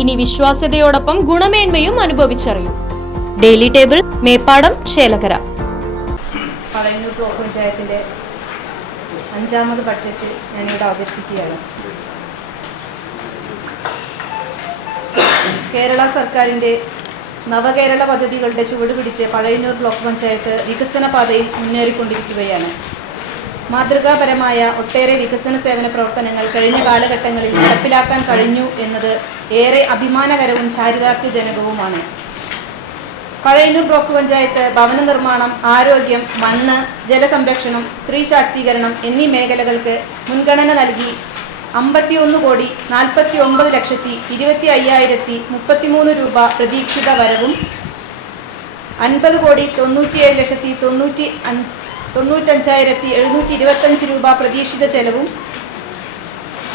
ഇനി വിശ്വാസ്യതയോടൊപ്പം ഗുണമേന്മയും അനുഭവിച്ചറിയൂ. ഡെയിലി ടേബിൾ മേപ്പാടം ചേലകര പളയന്നൂർ അഞ്ചാമത് ബഡ്ജറ്റ് ഞാനിവിടെ അവതരിപ്പിക്കുകയാണ്. കേരള സർക്കാരിന്റെ നവകേരള പദ്ധതികളുടെ ചുവട് പിടിച്ച് പഴയന്നൂർ ബ്ലോക്ക് പഞ്ചായത്ത് വികസന പാതയിൽ മുന്നേറിക്കൊണ്ടിരിക്കുകയാണ്. മാതൃകാപരമായ ഒട്ടേറെ വികസന സേവന പ്രവർത്തനങ്ങൾ കഴിഞ്ഞ കാലഘട്ടങ്ങളിൽ നടപ്പിലാക്കാൻ കഴിഞ്ഞു എന്നത് ഏറെ അഭിമാനകരവും ചാരിതാർത്ഥ്യജനകവുമാണ്. പഴയന്നൂർ ബ്ലോക്ക് പഞ്ചായത്ത് ഭവന നിർമ്മാണം ആരോഗ്യം മണ്ണ് ജലസംരക്ഷണം സ്ത്രീ ശാക്തീകരണം എന്നീ മേഖലകൾക്ക് മുൻഗണന നൽകി അമ്പത്തിയൊന്ന് കോടി നാൽപ്പത്തി ഒമ്പത് ലക്ഷത്തി ഇരുപത്തി അയ്യായിരത്തി മുപ്പത്തിമൂന്ന് രൂപ പ്രതീക്ഷിത വരവും അൻപത് കോടി തൊണ്ണൂറ്റിയേഴ് ലക്ഷത്തി തൊണ്ണൂറ്റി തൊണ്ണൂറ്റഞ്ചായിരത്തി എഴുന്നൂറ്റി ഇരുപത്തഞ്ച് രൂപ പ്രതീക്ഷിത ചെലവും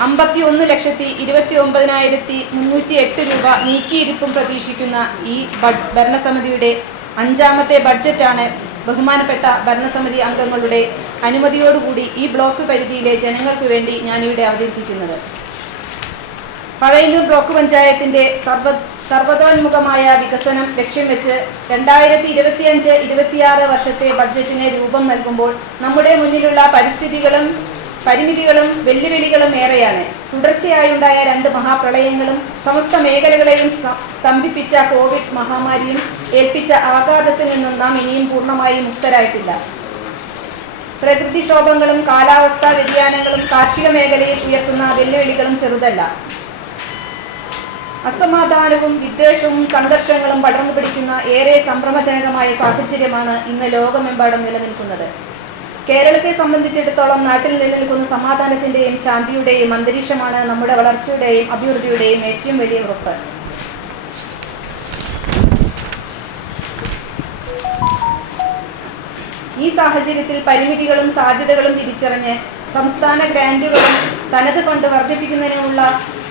അമ്പത്തി ഒന്ന് ലക്ഷത്തി ഇരുപത്തി ഒമ്പതിനായിരത്തി മുന്നൂറ്റി എട്ട് രൂപ നീക്കിയിരിപ്പും പ്രതീക്ഷിക്കുന്ന ഈ ഭരണസമിതിയുടെ അഞ്ചാമത്തെ ബഡ്ജറ്റാണ് ബഹുമാനപ്പെട്ട ഭരണസമിതി അംഗങ്ങളുടെ അനുമതിയോടുകൂടി ഈ ബ്ലോക്ക് പരിധിയിലെ ജനങ്ങൾക്ക് വേണ്ടി ഞാനിവിടെ അവതരിപ്പിക്കുന്നത്. പഴയന്നൂർ ബ്ലോക്ക് പഞ്ചായത്തിന്റെ സർവ സർവതോന്മുഖമായ വികസനം ലക്ഷ്യം വെച്ച് രണ്ടായിരത്തി ഇരുപത്തിയഞ്ച് ഇരുപത്തിയാറ് വർഷത്തെ ബഡ്ജറ്റിന് രൂപം നൽകുമ്പോൾ നമ്മുടെ മുന്നിലുള്ള പരിസ്ഥിതികളും പരിമിതികളും വെല്ലുവിളികളും ഏറെയാണ്. തുടർച്ചയായുണ്ടായ രണ്ട് മഹാപ്രളയങ്ങളും സമസ്ത മേഖലകളെയും സ്ത- സ്തംഭിപ്പിച്ച കോവിഡ് മഹാമാരിയും ഏൽപ്പിച്ച ആഘാതത്തിൽ നിന്നും നാം ഇനിയും പൂർണമായി മുക്തരായിട്ടില്ല. പ്രകൃതിക്ഷോഭങ്ങളും കാലാവസ്ഥാ വ്യതിയാനങ്ങളും കാർഷിക മേഖലയിൽ ഉയർത്തുന്ന വെല്ലുവിളികളും ചെറുതല്ല. അസമാധാനവും വിദ്വേഷവും സംഘർഷങ്ങളും പടർന്നു പിടിക്കുന്ന ഏറെ സംഭ്രമജനകമായ സാഹചര്യമാണ് ഇന്ന് ലോകമെമ്പാടും നിലനിൽക്കുന്നത്. കേരളത്തെ സംബന്ധിച്ചിടത്തോളം നാട്ടിൽ നിലനിൽക്കുന്ന സമാധാനത്തിന്റെയും ശാന്തിയുടെയും അന്തരീക്ഷമാണ് നമ്മുടെ വളർച്ചയുടെയും അഭിവൃദ്ധിയുടെയും ഏറ്റവും വലിയ ഉറപ്പ്. ഈ സാഹചര്യത്തിൽ പരിമിതികളും സാധ്യതകളും തിരിച്ചറിഞ്ഞ് സംസ്ഥാന ഗ്രാന്റുകളും തനത് ഫണ്ട് വർദ്ധിപ്പിക്കുന്നതിനുള്ള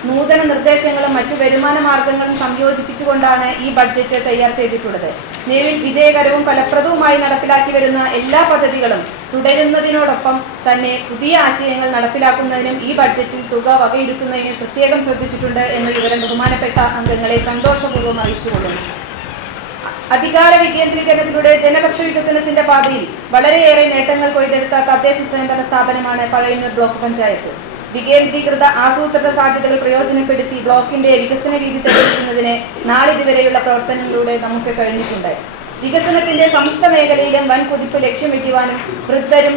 നൂതന നിർദ്ദേശങ്ങളും മറ്റു വരുമാന മാർഗങ്ങളും സംയോജിപ്പിച്ചുകൊണ്ടാണ് ഈ ബഡ്ജറ്റ് തയ്യാർ ചെയ്തിട്ടുള്ളത്. നിലവിൽ വിജയകരവും ഫലപ്രദവുമായി നടപ്പിലാക്കി വരുന്ന എല്ലാ പദ്ധതികളും തുടരുന്നതിനോടൊപ്പം തന്നെ പുതിയ ആശയങ്ങൾ നടപ്പിലാക്കുന്നതിനും ഈ ബഡ്ജറ്റിൽ തുക വകയിരുത്തുന്നതിനും പ്രത്യേകം ശ്രദ്ധിച്ചിട്ടുണ്ട് എന്ന വിവരം ബഹുമാനപ്പെട്ട അംഗങ്ങളെ സന്തോഷപൂർവം അറിയിച്ചുകൊള്ളുന്നു. അധികാര വികേന്ദ്രീകരണത്തിലൂടെ ജനപക്ഷ വികസനത്തിന്റെ പാതയിൽ വളരെയേറെ നേട്ടങ്ങൾ കൊയ്തെടുത്ത തദ്ദേശ സ്വയംഭരണ സ്ഥാപനമാണ് പഴയന്നൂർ ബ്ലോക്ക് പഞ്ചായത്ത്. വികേന്ദ്രീകൃത ആസൂത്രണ സാധ്യതകൾ പ്രയോജനപ്പെടുത്തി ബ്ലോക്കിന്റെ വികസന രീതി തെളിയിക്കുന്നതിന് നാളിതുവരെയുള്ള പ്രവർത്തനങ്ങളിലൂടെ നമുക്ക് കഴിഞ്ഞിട്ടുണ്ട്. വികസനത്തിന്റെ സമസ്ത മേഖലയിലും വൻ കുതിപ്പ് ലക്ഷ്യം വയ്ക്കുവാനും വൃദ്ധരും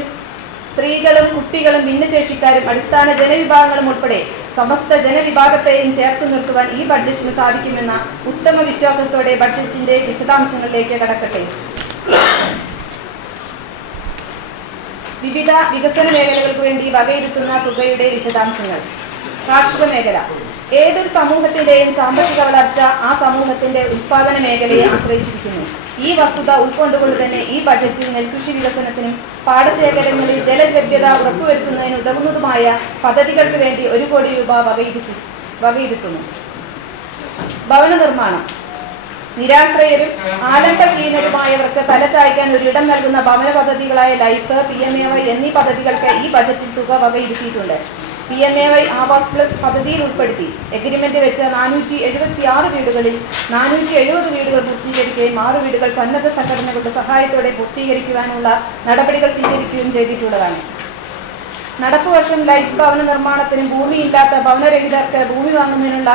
സ്ത്രീകളും കുട്ടികളും ഭിന്നശേഷിക്കാരും അടിസ്ഥാന ജനവിഭാഗങ്ങളും ഉൾപ്പെടെ സമസ്ത ജനവിഭാഗത്തെയും ചേർത്ത് നിർത്തുവാൻ ഈ ബഡ്ജറ്റിന് സാധിക്കുമെന്ന ഉത്തമ വിശ്വാസത്തോടെ ബഡ്ജറ്റിന്റെ വിശദാംശങ്ങളിലേക്ക് കടക്കട്ടെ. വിവിധ വികസന മേഖലകൾക്ക് വേണ്ടി വകയിരുത്തുന്ന തുകയുടെ വിശദാംശങ്ങൾ. കാർഷിക മേഖല. ഏതൊരു സമൂഹത്തിന്റെയും സാമ്പത്തിക വളർച്ച ആ സമൂഹത്തിന്റെ ഉത്പാദന മേഖലയെ ആശ്രയിച്ചിരിക്കുന്നു. ഈ വസ്തുത ഉൾക്കൊണ്ടുകൊണ്ട് തന്നെ ഈ ബജറ്റിൽ നെൽകൃഷി വികസനത്തിനും പാടശേഖരങ്ങളിൽ ജലലഭ്യത ഉറപ്പുവരുത്തുന്നതിന് ഉതകുന്നതുമായ പദ്ധതികൾക്ക് വേണ്ടി ഒരു കോടി രൂപ വകയിരുത്തി വകയിരുത്തുന്നു. ഭവന നിർമ്മാണം. നിരാശ്രയരും ആലംബഹീനരുമായവർക്ക് തലചായ്ക്കാൻ ഒരിടം നൽകുന്ന ഭവന പദ്ധതികളായ life P M A Y എന്നീ പദ്ധതികൾക്ക് ഈ ബജറ്റിൽ തുക വകയിരുത്തിയിട്ടുണ്ട്. P M A Y Awas plus പദ്ധതിയിൽ ഉൾപ്പെടുത്തി. എഗ്രിമെന്റ് വെച്ച് നാനൂറ്റി എഴുപത്തി ആറ് വീടുകളിൽ നാനൂറ്റി എഴുപത് വീടുകൾ പൂർത്തീകരിക്കുകയും ആറ് വീടുകൾ സന്നദ്ധ സംഘടനകളുടെ സഹായത്തോടെ പൂർത്തീകരിക്കുവാനുള്ള നടപടികൾ സ്വീകരിക്കുകയും ചെയ്തിട്ടുള്ളതാണ്. നടപ്പ് വർഷം ലൈഫ് ഭവന നിർമ്മാണത്തിനും ഭൂമിയില്ലാത്ത ഭവനരഹിതർക്ക് ഭൂമി വാങ്ങുന്നതിനുള്ള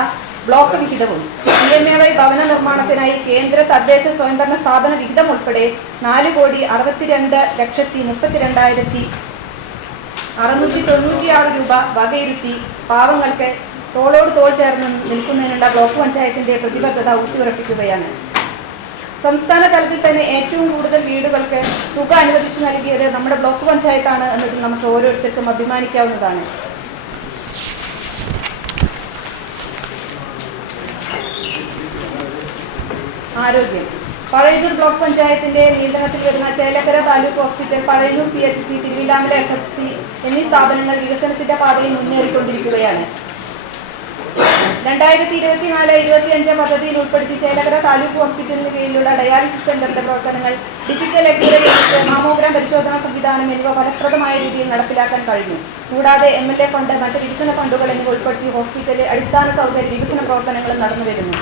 ബ്ലോക്ക് വിഹിതവും പി വൈ ഭവന നിർമ്മാണത്തിനായി കേന്ദ്ര തദ്ദേശ സ്വയംഭരണ സ്ഥാപന വിഹിതം ഉൾപ്പെടെ നാല് കോടി അറുപത്തിരണ്ട് ലക്ഷത്തി മുപ്പത്തിരണ്ടായിരത്തി അറുന്നൂറ്റി തൊണ്ണൂറ്റിയാറ് രൂപ വകയിരുത്തി പാവങ്ങൾക്ക് തോളോട് തോൾ ചേർന്ന് നിൽക്കുന്നതിനുള്ള ബ്ലോക്ക് പഞ്ചായത്തിന്റെ പ്രതിബദ്ധത ഊട്ടിയുറപ്പിക്കുകയാണ്. സംസ്ഥാന തലത്തിൽ തന്നെ ഏറ്റവും കൂടുതൽ വീടുകൾക്ക് തുക അനുവദിച്ചു നൽകിയത് നമ്മുടെ ബ്ലോക്ക് പഞ്ചായത്താണ് എന്നതിൽ നമുക്ക് ഓരോരുത്തർക്കും അഭിമാനിക്കാവുന്നതാണ്. ആരോഗ്യം. പഴയൂർ ബ്ലോക്ക് പഞ്ചായത്തിന്റെ നിയന്ത്രണത്തിൽ വരുന്ന Chelakkara taluk hospital Pazhayur C H C Thiruvilwamala F H C എന്നീ സ്ഥാപനങ്ങൾ വികസനത്തിന്റെ പാതയിൽ മുന്നേറിക്കൊണ്ടിരിക്കുകയാണ്. രണ്ടായിരത്തി ഇരുപത്തിനാല് ഇരുപത്തിയഞ്ച് പദ്ധതിയിൽ ഉൾപ്പെടുത്തി ചേലക്കര താലൂക്ക് ഹോസ്പിറ്റലിന് കീഴിലുള്ള ഡയാലിസിസ് സെന്ററിന്റെ പ്രവർത്തനങ്ങൾ ഡിജിറ്റൽ എക്സ്റേ മാമോഗ്രാം പരിശോധനാ സംവിധാനം എന്നിവ ഫലപ്രദമായ രീതിയിൽ നടപ്പിലാക്കാൻ കഴിഞ്ഞു. കൂടാതെ എം എൽ എ ഫണ്ട് മറ്റ് വികസന ഫണ്ടുകൾ എന്നിവ ഉൾപ്പെടുത്തി ഹോസ്പിറ്റലിൽ അടിസ്ഥാന സൗകര്യ വികസന പ്രവർത്തനങ്ങളും നടന്നുവരുന്നു.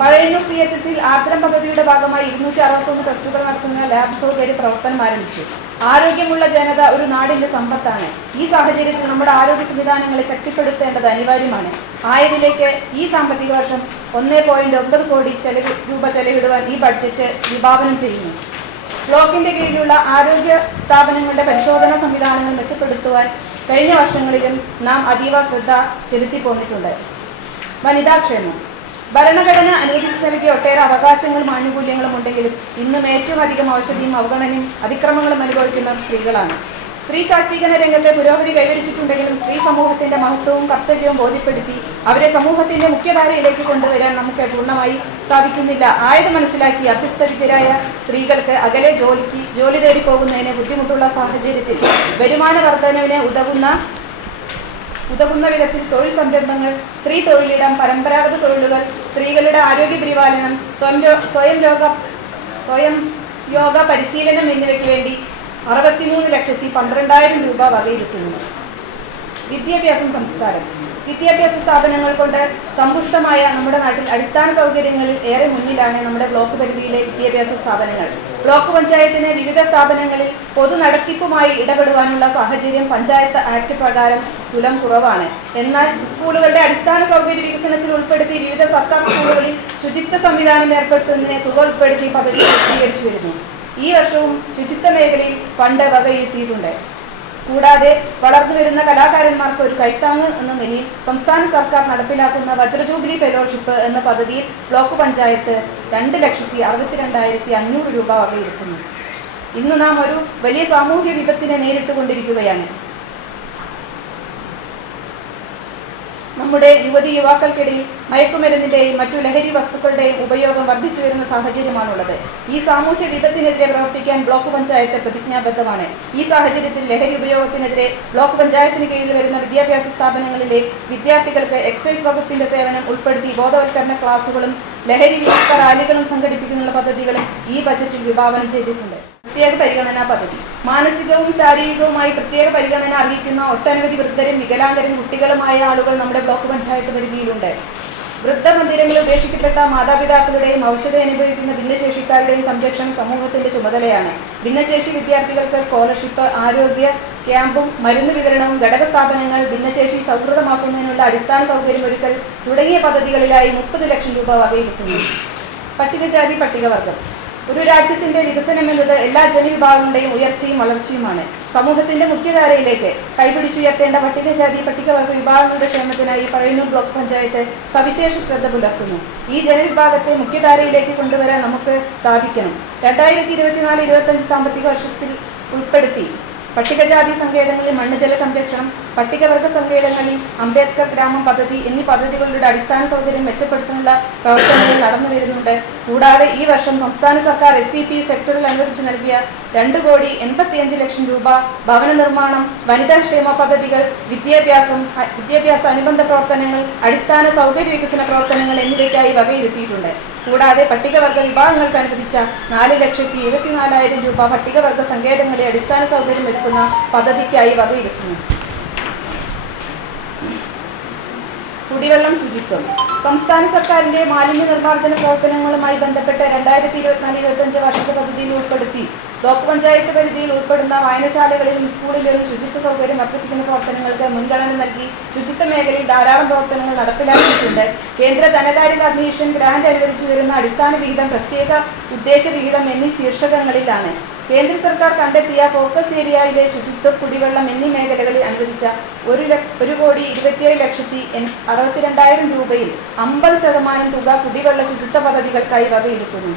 പഴയന്നൂർ സി എച്ച് എസിൽ ആർദ്രം പദ്ധതിയുടെ ഭാഗമായി ഇരുന്നൂറ്റി അറുപത്തൊന്ന് ടെസ്റ്റുകൾ നടത്തുന്ന ലാബ് സൗകര്യ പ്രവർത്തനം ആരംഭിച്ചു. ആരോഗ്യമുള്ള ജനത ഒരു നാടിന്റെ സമ്പത്താണ്. ഈ സാഹചര്യത്തിൽ നമ്മുടെ ആരോഗ്യ സംവിധാനങ്ങളെ ശക്തിപ്പെടുത്തേണ്ടത് അനിവാര്യമാണ്. ആയതിലേക്ക് ഈ സാമ്പത്തിക വർഷം ഒന്നേ പോയിന്റ് ഒമ്പത് കോടി ചെലവ് രൂപ ചെലവിടുവാൻ ഈ ബഡ്ജറ്റ് വിഭാവനം ചെയ്യുന്നു. ബ്ലോക്കിന്റെ കീഴിലുള്ള ആരോഗ്യ സ്ഥാപനങ്ങളുടെ പരിശോധനാ സംവിധാനങ്ങൾ മെച്ചപ്പെടുത്തുവാൻ കഴിഞ്ഞ വർഷങ്ങളിലും നാം അതീവ ശ്രദ്ധ ചെലുത്തി പോന്നിട്ടുണ്ട് വനിതാക്ഷേമം. ഭരണഘടന അനുവദിച്ചു നൽകിയ ഒട്ടേറെ അവകാശങ്ങളും ആനുകൂല്യങ്ങളും ഉണ്ടെങ്കിലും ഇന്നും ഏറ്റവും അധികം ഔഷധിയും അവഗണനയും അതിക്രമങ്ങളും അനുഭവിക്കുന്ന സ്ത്രീകളാണ്. സ്ത്രീ ശാക്തീകരണ രംഗത്തെ പുരോഗതി കൈവരിച്ചിട്ടുണ്ടെങ്കിലും സ്ത്രീ സമൂഹത്തിന്റെ മഹത്വവും കർത്തവ്യവും ബോധ്യപ്പെടുത്തി അവരെ സമൂഹത്തിന്റെ മുഖ്യധാരയിലേക്ക് കൊണ്ടുവരാൻ നമുക്ക് പൂർണമായി സാധിക്കുന്നില്ല. ആയത് മനസ്സിലാക്കി അഭ്യസ്തവിദ്യരായ സ്ത്രീകൾക്ക് അകലെ ജോലിക്ക് ജോലി തേടി പോകുന്നതിന് ബുദ്ധിമുട്ടുള്ള സാഹചര്യത്തിൽ വരുമാന വർധനവിന് ഉതകുന്ന ഉതകുന്ന വിധത്തിൽ തൊഴിൽ സംരംഭങ്ങൾ സ്ത്രീ തൊഴിലിടം പരമ്പരാഗത തൊഴിലുകൾ സ്ത്രീകളുടെ ആരോഗ്യ പരിപാലനം സ്വയം രോഗ സ്വയം യോഗ പരിശീലനം എന്നിവയ്ക്ക് വേണ്ടി അറുപത്തിമൂന്ന് ലക്ഷത്തി പന്ത്രണ്ടായിരം രൂപ വകയിരുത്തുന്നു. വിദ്യാഭ്യാസം സംസ്കാരം. വിദ്യാഭ്യാസ സ്ഥാപനങ്ങൾ കൊണ്ട് സമ്പുഷ്ടമായ നമ്മുടെ നാട്ടിൽ അടിസ്ഥാന സൗകര്യങ്ങളിൽ ഏറെ മുന്നിലാണ് നമ്മുടെ ബ്ലോക്ക് പരിധിയിലെ വിദ്യാഭ്യാസ സ്ഥാപനങ്ങൾ. ബ്ലോക്ക് പഞ്ചായത്തിന് വിവിധ സ്ഥാപനങ്ങളിൽ പൊതു നടത്തിപ്പുമായി ഇടപെടുവാനുള്ള സാഹചര്യം പഞ്ചായത്ത് ആക്ട് പ്രകാരം തുലം കുറവാണ്. എന്നാൽ സ്കൂളുകളുടെ അടിസ്ഥാന സൗകര്യ വികസനത്തിൽ ഉൾപ്പെടുത്തി വിവിധ സർക്കാർ സ്കൂളുകളിൽ ശുചിത്വ സംവിധാനം ഏർപ്പെടുത്തുന്നതിനെ തുക ഉൾപ്പെടുത്തി പദ്ധതി വരുന്നു. ഈ വർഷവും ശുചിത്വ മേഖലയിൽ ഫണ്ട് വകയിരുത്തിയിട്ടുണ്ട്. കൂടാതെ വളർന്നു വരുന്ന കലാകാരന്മാർക്ക് ഒരു കൈത്താങ് എന്ന നിലയിൽ സംസ്ഥാന സർക്കാർ നടപ്പിലാക്കുന്ന വജ്രജൂബിലി ഫെലോഷിപ്പ് എന്ന പദ്ധതിയിൽ ബ്ലോക്ക് പഞ്ചായത്ത് രണ്ട് ലക്ഷത്തി അറുപത്തിരണ്ടായിരത്തി അഞ്ഞൂറ് രൂപ വകയിരുത്തുന്നു. ഇന്ന് നാം ഒരു വലിയ സാമൂഹ്യ വിപത്തിനെ നേരിട്ടുകൊണ്ടിരിക്കുകയാണ്. നമ്മുടെ യുവതി യുവാക്കൾക്കിടയിൽ മയക്കുമരുന്നിന്റെയും മറ്റു ലഹരി വസ്തുക്കളുടെയും ഉപയോഗം വർദ്ധിച്ചു വരുന്ന സാഹചര്യമാണുള്ളത്. ഈ സാമൂഹ്യ വിപത്തിനെതിരെ പ്രവർത്തിക്കാൻ ബ്ലോക്ക് പഞ്ചായത്ത് പ്രതിജ്ഞാബദ്ധമാണ്. ഈ സാഹചര്യത്തിൽ ലഹരി ഉപയോഗത്തിനെതിരെ ബ്ലോക്ക് പഞ്ചായത്തിന് കീഴിൽ വരുന്ന വിദ്യാഭ്യാസ സ്ഥാപനങ്ങളിലെ വിദ്യാർത്ഥികൾക്ക് എക്സൈസ് വകുപ്പിന്റെ സേവനം ഉൾപ്പെടുത്തി ബോധവൽക്കരണ ക്ലാസുകളും ലഹരി വിരുദ്ധ റാലികളും സംഘടിപ്പിക്കുന്ന പദ്ധതികളും ഈ ബജറ്റിൽ വിഭാവനം ചെയ്തിട്ടുണ്ട്. പ്രത്യേക പരിഗണനാ പദ്ധതി. മാനസികവും ശാരീരികവുമായി പ്രത്യേക പരിഗണന അർഹിക്കുന്ന ഒട്ടനവധി വൃദ്ധരും വികലാംഗരും കുട്ടികളുമായ ആളുകൾ നമ്മുടെ ബ്ലോക്ക് പഞ്ചായത്ത് പരിധിയിലുണ്ട്. വൃദ്ധമന്ദിരങ്ങളിൽ ഉപേക്ഷിക്കപ്പെട്ട മാതാപിതാക്കളുടെയും ഔഷധ അനുഭവിക്കുന്ന ഭിന്നശേഷിക്കാരുടെയും സംരക്ഷണം സമൂഹത്തിന്റെ ചുമതലയാണ്. ഭിന്നശേഷി വിദ്യാർത്ഥികൾക്ക് സ്കോളർഷിപ്പ് ആരോഗ്യ ക്യാമ്പും മരുന്ന് വിതരണവും ഘടക സ്ഥാപനങ്ങൾ ഭിന്നശേഷി സൗഹൃദമാക്കുന്നതിനുള്ള അടിസ്ഥാന സൗകര്യമൊരുക്കൽ തുടങ്ങിയ പദ്ധതികളിലായി മുപ്പത് ലക്ഷം രൂപ വകയിരുത്തുന്നു. പട്ടികജാതി പട്ടികവർഗം. ഒരു രാജ്യത്തിന്റെ വികസനം എന്നത് എല്ലാ ജനവിഭാഗങ്ങളുടെയും ഉയർച്ചയും വളർച്ചയുമാണ്. സമൂഹത്തിന്റെ മുഖ്യധാരയിലേക്ക് കൈപിടിച്ചുയർത്തേണ്ട പട്ടികജാതി പട്ടികവർഗ വിഭാഗങ്ങളുടെ ക്ഷേമത്തിനായി പറയുന്നു ബ്ലോക്ക് പഞ്ചായത്ത് സവിശേഷ ശ്രദ്ധ പുലർത്തുന്നു. ഈ ജനവിഭാഗത്തെ മുഖ്യധാരയിലേക്ക് കൊണ്ടുവരാൻ നമുക്ക് സാധിക്കണം. രണ്ടായിരത്തി ഇരുപത്തിനാല് ഇരുപത്തഞ്ച് സാമ്പത്തിക വർഷത്തിൽ ഉൾപ്പെടുത്തി. പട്ടികജാതി സങ്കേതങ്ങളിൽ മണ്ണ് ജല സംരക്ഷണം പട്ടികവർഗ സങ്കേതങ്ങളിൽ അംബേദ്കർ ഗ്രാമം പദ്ധതി എന്നീ പദ്ധതികളുടെ അടിസ്ഥാന സൗകര്യം മെച്ചപ്പെടുത്തുന്ന പ്രവർത്തനങ്ങൾ നടന്നു വരുന്നുണ്ട്. കൂടാതെ ഈ വർഷം സംസ്ഥാന സർക്കാർ എസ് സെക്ടറിൽ അനുവദിച്ചു നൽകിയ രണ്ട് കോടി എൺപത്തിയഞ്ച് ലക്ഷം രൂപ ഭവന നിർമ്മാണം വനിതാ ക്ഷേമ പദ്ധതികൾ വിദ്യാഭ്യാസം വിദ്യാഭ്യാസ അനുബന്ധ പ്രവർത്തനങ്ങൾ അടിസ്ഥാന സൗകര്യ വികസന പ്രവർത്തനങ്ങൾ എന്നിവയ്ക്കായി വകയിരുത്തിയിട്ടുണ്ട്. കൂടാതെ പട്ടികവർഗ വിഭാഗങ്ങൾക്ക് അനുവദിച്ച നാല് ലക്ഷത്തി ഇരുപത്തിനാലായിരം രൂപ പട്ടികവർഗ സങ്കേതങ്ങളെ അടിസ്ഥാന സൗകര്യം ഒരുക്കുന്ന പദ്ധതിക്കായി വകയിരുത്തുന്നു. കുടിവെള്ളം ശുചിത്വം. സംസ്ഥാന സർക്കാരിന്റെ മാലിന്യ നിർമ്മാർജന പ്രവർത്തനങ്ങളുമായി ബന്ധപ്പെട്ട രണ്ടായിരത്തി ഇരുപത്തിനാല് ഇരുപത്തഞ്ച് വർഷത്തെ പദ്ധതിയിൽ ഉൾപ്പെടുത്തി. ബ്ലോക്ക് പഞ്ചായത്ത് പരിധിയിൽ ഉൾപ്പെടുന്ന വായനശാലകളിലും സ്കൂളിലും ശുചിത്വ സൗകര്യം വർദ്ധിപ്പിക്കുന്ന പ്രവർത്തനങ്ങൾക്ക് മുൻഗണന നൽകി ശുചിത്വ മേഖലയിൽ ധാരാളം പ്രവർത്തനങ്ങൾ നടപ്പിലാക്കിയിട്ടുണ്ട്. കേന്ദ്ര ധനകാര്യ കമ്മീഷൻ ഗ്രാന്റ് അനുവദിച്ചു വരുന്ന അടിസ്ഥാന വിഹിതം പ്രത്യേക ഉദ്ദേശ വിഹിതം എന്നീ ശീർഷകങ്ങളിലാണ്. കേന്ദ്ര സർക്കാർ കണ്ടെത്തിയ ഫോക്കസ് ഏരിയയിലെ ശുചിത്വ കുടിവെള്ളം എന്നീ മേഖലകളിൽ അനുവദിച്ച ഒരു ഒരു കോടി ഇരുപത്തിയേഴ് ലക്ഷത്തി അറുപത്തിരണ്ടായിരം രൂപയിൽ അമ്പത് ശതമാനം തുക കുടിവെള്ള ശുചിത്വ പദ്ധതികൾക്കായി വകയിരുത്തുന്നു.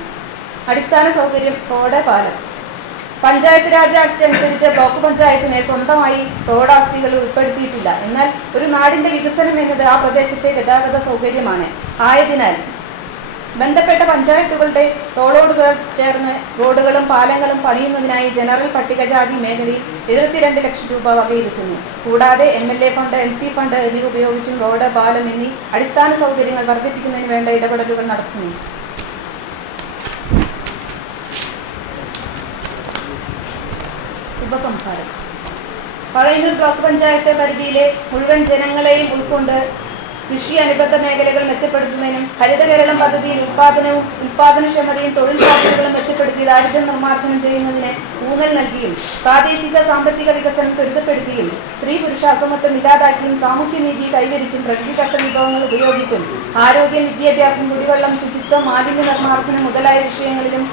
അടിസ്ഥാന സൗകര്യം റോഡ് പാലം. പഞ്ചായത്ത് രാജ് ആക്ട് അനുസരിച്ച് ബ്ലോക്ക് പഞ്ചായത്തിനെ സ്വന്തമായി റോഡാസ്തികൾ ഉൾപ്പെടുത്തിയിട്ടില്ല. എന്നാൽ ഒരു നാടിന്റെ വികസനം എന്നത് ആ പ്രദേശത്തെ ഗതാഗത സൗകര്യമാണ്. ആയതിനാൽ ബന്ധപ്പെട്ട പഞ്ചായത്തുകളുടെ തോളോടുകൾ ചേർന്ന് റോഡുകളും പാലങ്ങളും പണിയുന്നതിനായി ജനറൽ പട്ടികജാതി മേഖലയിൽ എഴുപത്തിരണ്ട് ലക്ഷം രൂപ വകയിരുത്തുന്നു. കൂടാതെ M L A fund M P fund എന്നിവ ഉപയോഗിച്ചും റോഡ് പാലം എന്നീ അടിസ്ഥാന സൗകര്യങ്ങൾ വർദ്ധിപ്പിക്കുന്നതിന് വേണ്ട ഇടപെടലുകൾ നടത്തുന്നു ഉപസംഹാരം. പഴയന്നൂർ ബ്ലോക്ക് പഞ്ചായത്ത് പരിധിയിലെ മുഴുവൻ ജനങ്ങളെയും ഉൾക്കൊണ്ട് കൃഷി അനുബന്ധ മേഖലകൾ മെച്ചപ്പെടുത്തുന്നതിനും ഹരിത കേരളം പദ്ധതിയിൽ ഉൽപാദനവും ഉൽപാദനക്ഷമതയും തൊഴിൽ സാധ്യതകളും മെച്ചപ്പെടുത്തി ദാരിദ്ര്യം നിർമ്മാർജനം ചെയ്യുന്നതിന് ഊന്നൽ നൽകിയും പ്രാദേശിക സാമ്പത്തിക വികസനം ത്വരിതപ്പെടുത്തിയും സ്ത്രീ പുരുഷ അസമത്വം ഇല്ലാതാക്കിയും സാമൂഹ്യനീതി കൈവരിച്ചും പ്രകൃതിദത്ത വിഭവങ്ങൾ ഉപയോഗിച്ചും ആരോഗ്യം വിദ്യാഭ്യാസം കുടിവെള്ളം ശുചിത്വം മാലിന്യ നിർമ്മാർജനം മുതലായ വിഷയങ്ങളിലും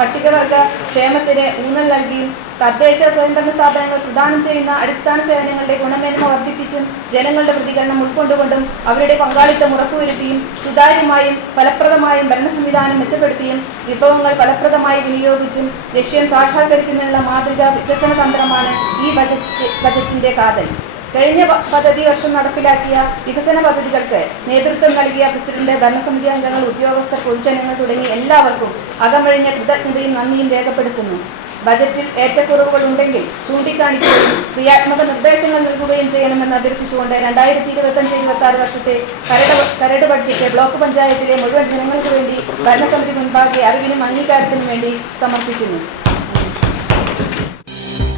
പട്ടികവർഗ ക്ഷേമത്തിന് ഊന്നൽ നൽകിയും തദ്ദേശ സ്വയംഭരണ സ്ഥാപനങ്ങൾ പ്രദാനം ചെയ്യുന്ന അടിസ്ഥാന സേവനങ്ങളുടെ ഗുണമേന്മ വർദ്ധിപ്പിച്ചും ജനങ്ങളുടെ പ്രതികരണം ഉൾക്കൊണ്ടുകൊണ്ടും അവരുടെ പങ്കാളിത്തം ഉറപ്പുവരുത്തിയും സുതാര്യമായും ഫലപ്രദമായും ഭരണ സംവിധാനം മെച്ചപ്പെടുത്തിയും വിഭവങ്ങൾ ഫലപ്രദമായി വിനിയോഗിച്ചും ലക്ഷ്യം സാക്ഷാത്കരിക്കുന്നതിനുള്ള മാതൃക വികസന തന്ത്രമാണ് ഈ ബജറ്റ് ബജറ്റിന്റെ കാതൽ. കഴിഞ്ഞ പദ്ധതി വർഷം നടപ്പിലാക്കിയ വികസന പദ്ധതികൾക്ക് നേതൃത്വം നൽകിയ പ്രസിഡന്റ് ഭരണസമിതി അംഗങ്ങൾ ഉദ്യോഗസ്ഥർ പൊതുജനങ്ങൾ തുടങ്ങി എല്ലാവർക്കും അകമഴിഞ്ഞ കൃതജ്ഞതയും നന്ദിയും രേഖപ്പെടുത്തുന്നു. ബജറ്റിൽ ഏറ്റക്കുറവുകൾ ഉണ്ടെങ്കിൽ ചൂണ്ടിക്കാണിക്കുകയും ക്രിയാത്മക നിർദ്ദേശങ്ങൾ നൽകുകയും ചെയ്യണമെന്ന് അഭ്യർത്ഥിച്ചുകൊണ്ട് രണ്ടായിരത്തി ഇരുപത്തഞ്ച് ഇരുപത്തി ആറ് വർഷത്തെ കരട് കരട് ബഡ്ജറ്റ് ബ്ലോക്ക് പഞ്ചായത്തിലെ മുഴുവൻ ജനങ്ങൾക്ക് വേണ്ടി ഭരണസമിതി മുൻപാകെ അറിവിനും അംഗീകാരത്തിനും വേണ്ടി സമർപ്പിക്കുന്നു.